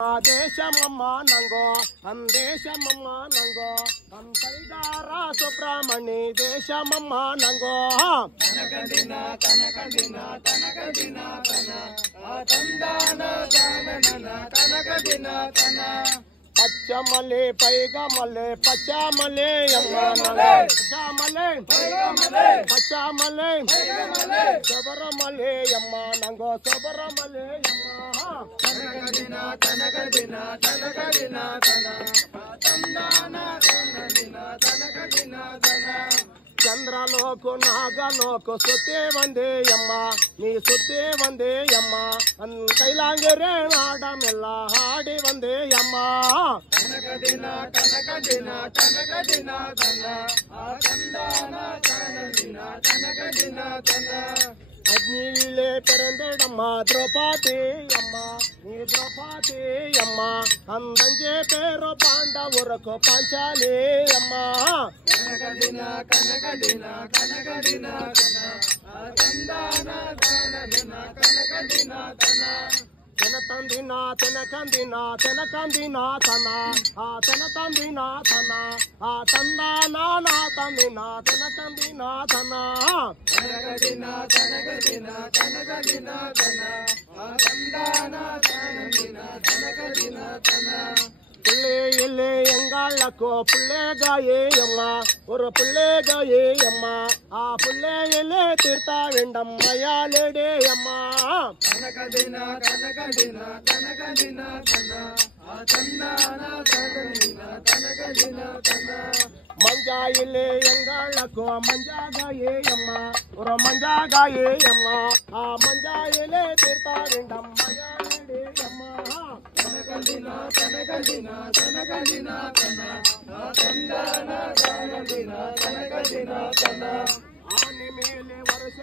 ದೇಶಮಮ್ಮ ನಂಗೋ ದೇಶಮಮ್ಮ ನಂಗೋ ಕೈಗಾರ ಸುಬ್ರಹ್ಮಣಿ ದೇಶಮಮ್ಮ ನಂಗೋ ತನಕದಿನ ತನಕದಿನ ತನಕದಿನ ತನ ತಂದಾನ ತಾನನ ತನಕದಿನ ತನ ಪಚ್ಚಮಲೆ ಪೈಗಮಲೆ ಪಚ್ಚಮಲೆ ಯಮ್ಮ ಪಚ್ಚಮಲೆ ಪಚ್ಚಮಲೆ ಶಬರಮಲೆ ಯಮ್ಮ ನಂಗೋ ಶಬರಮಲೆ ಯಮ್ಮ ತನಕದಿನ ತನಕದಿನ ತನಕದಿನ ತನ ತಂದಾನ ತಾನನ ತನಕದಿನ ತನ ಚಂದ್ರಲೋಕು ನಾಗಲೋಕು ಸುತ್ತೇ ಒಂದೇ ಯಮ್ಮ ನೀ ಸುತ್ತೇ ಒಂದೇ ಯಮ್ಮ ಕೈಲಾಂಗೆರೆ ನಾಡಮೆಲ್ಲ ಹಾಡಿ ಒಂದೇ ಯಮ್ಮ ತನಕದಿನ ತನಕದಿನ ತನಕದಿನ ತನ ತಂದಾನ ತಾನನ ತನಕದಿನ ತನ ಅಗ್ನಿಲೇ ಪೆರಂದಡಮ್ಮ ದ್ರೌಪದಿ ಅಮ್ಮ ನೀ ದ್ರೌಪದಿ ಅಮ್ಮ ಅಂದಂಜೆ ಪೇರು ಪಾಂಡವರಕು ಪಾಂಚಾಲಿ ಅಮ್ಮ ಕನಕದಿನ ಕನಕದಿನ ಕನಕದಿನ ಕನ ತಂದಾನ ತಾನನ ಕನಕದಿನ ತನ ತೆನಕಂದಿನ ತೆನಕಂದಿನ ತೆನಕಂದಿನ ತನ ತೆನಕಂದಿನ ತನ ತಂದಾನ ತಂದಿನ ತೆನಕಂದಿನ ತನ ಕನಕದಿನ ಕನಕದಿನ ಕನಕದಿನ ತನ ತಂದಾನ ತಾನನ ಕನಕದಿನ ತನ புள்ளே இல்லே எங்காளக்கோ புள்ளேகாயே அம்மா ஒரு புள்ளேகாயே அம்மா புள்ளே இல்லே தீர்த்தா வேண்டம் மயாலேடே அம்மா ಕನಕದಿನ ಕನಕದಿನ ಕನಕದಿನ ತನ ತಂದಾನ ತಾನನ ಕನಕದಿನ ತನ ಮಂಜಾ ಇಲ್ಲೇ ಎಂಗಾಳಕ್ಕೋ ಮಂಜಾಗಾಯೇ ಅಮ್ಮ ஒரு ಮಂಜಾಗಾಯೇ ಅಮ್ಮ ಮಂಜಾ ಇಲ್ಲೇ ತೀರ್ತಾ வேண்டம் மயாலேடே அம்மா ತನಕದಿನ ತನಕದಿನ ತನಕದಿನ ತನ ತಂದಾನ ತಾನನ ತನಕದಿನ ತನ ಆನೆ ಮೇಲೆ ವರ್ಷ